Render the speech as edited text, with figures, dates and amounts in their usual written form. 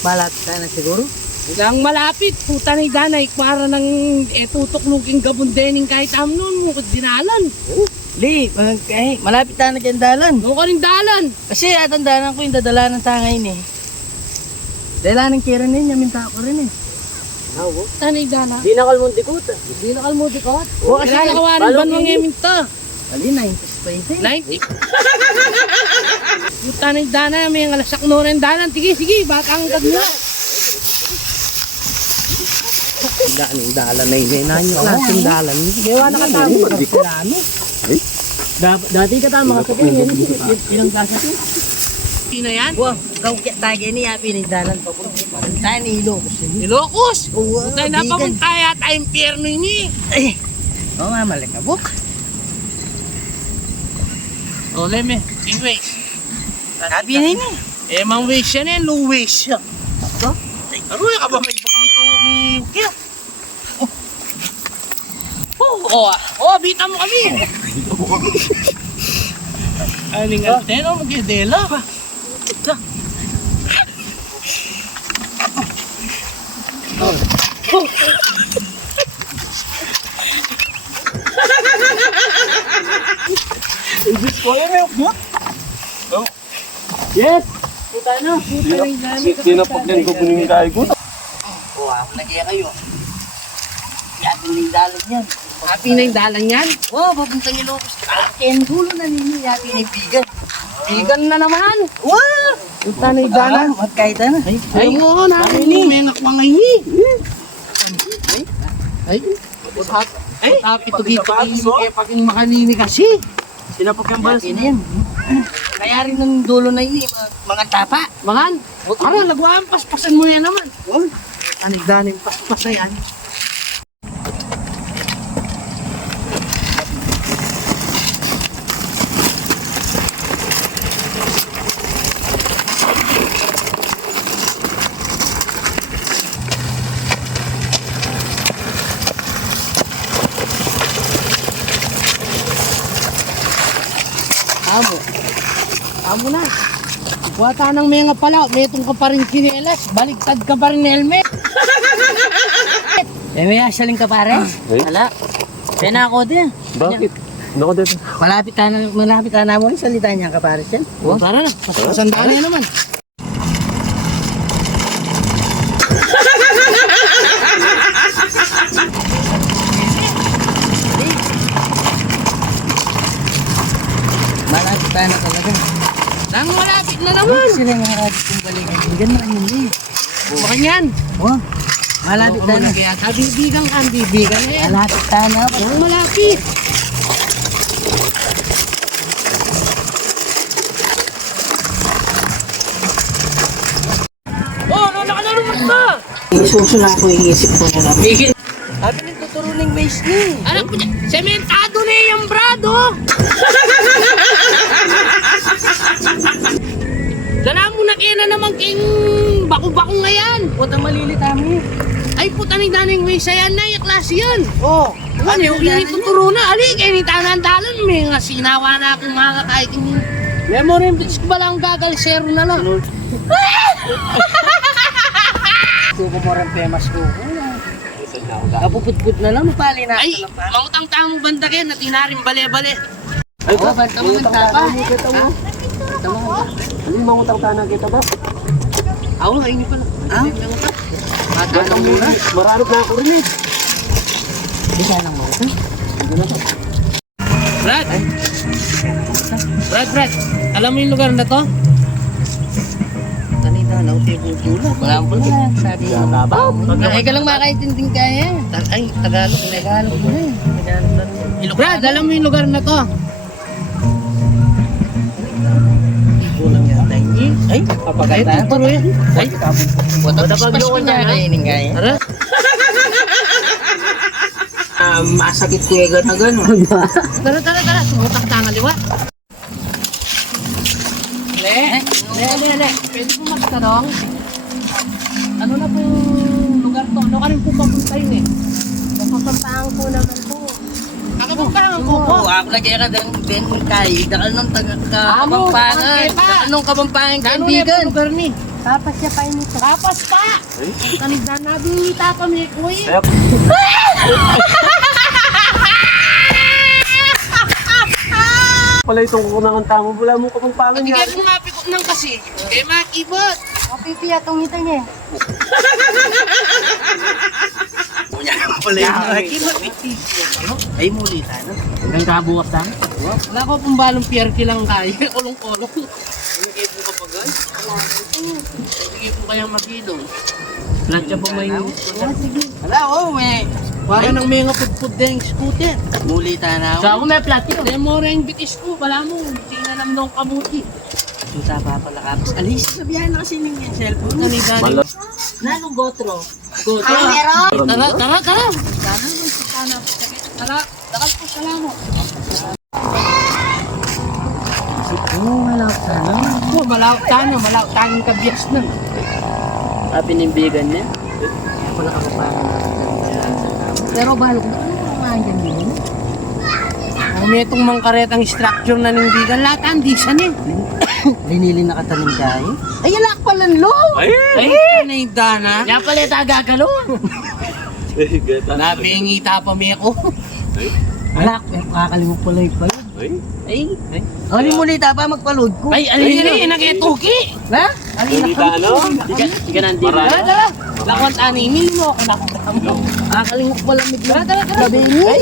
malapit ka na siguro. Ang malapit, puta ni Danay, para ng tutukluging gabundening kahit amnon mo, dinalan. Li, malapit ka na dyan dalan. Nung ka rin dalan. Kasi atandanan ko yung dadala ng tangay ni. Dala ng kira niya, minta ko rin eh. Tanay Dana. Di nakalmundikot. Di nakalmudi ka. Oo, kasi Kinakawanan ba nung eminta? ali na, yung 90. Puta ni Dana, may ngalasak no rin dalan. Sige, baka ang kagla. Daning dalan na yun. Nanyo klaseng dalan. Gawa na katamo pagkakulano. Dati ka tama ka sa kanya. Ilang klase ito? Sino yan? Wow, kau tagi ni Happy ni dalan pa po. Tayo ni Ilocos. Ilocos. Oo, Puta na papunta yata impyerno ini. Eh, oo nga, malikabok. O, leme. Anyways. Happy na yun eh. Mang wish yan eh, low wish. Ito? Aroy ka ba may pagmito ni Kaya? Oh, bita mo kami. Aling anteno, magdedela. Ibig ko yan yung bot. Yes! Puta na, puta rin namin. Sinapagyan ko po yung kaya ko. Oo, ako nagyaya kayo. Happy na yung dalan yan. Happy na yung dalan yan. Oo, papuntang Ilocos. Kaya dulo na ninyo, happy na yung bigan. Bigan na naman. Wow! Puta na yung dalan. Magkaita na. Ay, oo, namin ni. May nakwangay ni. Ay, tapos ito dito kayo paging makanini kasi. Sinapagyan ba? Happy na yan. Kaya rin ng dulo na yun, mga tapa. Mangan, ara, lagwaan, paspasan mo yan naman. Anigdanin, paspas na yan. Amo na. Buwata ng mga pala, may itong ka pa rin kinelas, baligtad ka pa rin helmet. May asaling ka pare? Wala. Kaya na ako din. Bakit? Nako dito. Malapit na mo rin salita niya ka pare siya. Oh, tara na, pasandaan na yan naman. Malapit na talaga. Nang malapit na naman. Sila yung harapit kong balikan. Ganun yun eh. Baka yan. Oh, malapit na. Kaya kabibigan ka, bibigan na yan. Malapit na. Nang malapit. Oh, nakalaro na. Isusun ako yung isip ko na lang. Sabi nang tuturuning base ni. Alam ko niya, sementado na yung brado. Dala mo na kaya na naman king bako-bako ngayon. Puta malilita mo. Ay puta ng daning way sa yan na yung klase yan. Oh, Ano yung tuturo na? Ali, kaya ni tanang-dalan. May nga sinawa na akong mga kakain. Memory bits ko ba lang gagal, zero na lang. Kuko mo rin pemas ko. Kapuput-put na lang, pali na. Ay, mangutang tamong banda kayo na tinarin bale-bale. Ay, banta mo ng tapa. Ano yung mangutang tanang kita ba? Ako, ay hindi pala. Ah? Matanong muna. Maranot na ako rin eh. Hindi kaya lang mo. Brad! Brad! Alam mo yung lugar na to? Kanina, nautibutulog. Wala mo lang. Sabi yung ay ka lang makakaintinding kaya. Ay, Tagalog. Tagalog mo na eh. Tagalog lang. Brad, alam mo yung lugar na to? Kulang yata yun. Ay, Ay, tuturo yan. Ay, Wata paspas ko niya kainin kaya. tara. Masakit ko yung na gano'n. Tara. Sumutak tanga liwa. Le. Pwede po magtanong? Ano na po yung lugar to? Ano ka rin po papuntayin eh? Papampaan ko naman po. Kakapuntahan ko po. Oo, ako lagi ka din kayo. Dakal nung taga-kapampangan. Dakal nung kapampangan Gano'n na yung kaibigan. lugar ni? Kapas siya pa inito. Kapas pa! Kanigdan na binita pa may kuy. Pala itong kunang tamo, wala mo kapang pangan Hindi yan. kayo kumapikot ng kasi. Kaya makibot. Mapipiya tong ngita niya. Ay mulita no? Hanggang kabukas lang. Wala ko pong balong PRK lang kaya. Kulong-kulong. Hindi po kapagay. Hindi po kayang magidong. Plancha po may... Wala may. Wala nang mga pudpud din scooter. Mulita na So ako may plat yun. Demo rin bitis ko. Wala mo. Hindi na naman nung kabuti. Susa pa pala kapos. Alis. Sabihan na kasi ng cellphone. Nanigaling. Nanong gotro? Gotro. Tara, tara, tara. Tara, dakal po salamat. Malawak sana. Malawak tayong kabiyas na. Pinimbigan niya. Wala ka pa. Pero balok na. Ano nga dyan yun? May itong mga karetang structure na ng bigan. Lahat ang disan eh. Linili na kataning kain. Ay, alak pala lo. Ay, na yung dana. Kaya pala ito agagalo. Nabingita pa may ako. Alak, makakalimok pala yung pala. Ay, Ano mo nita pa magpaload ko? ay, alin nagituki. Ha? Hindi ka nandito. Tara, tara. Lakwat ani, mili mo ako nakakita mo. Makakalimok pala may Tara, tara, tara. Sabi niya.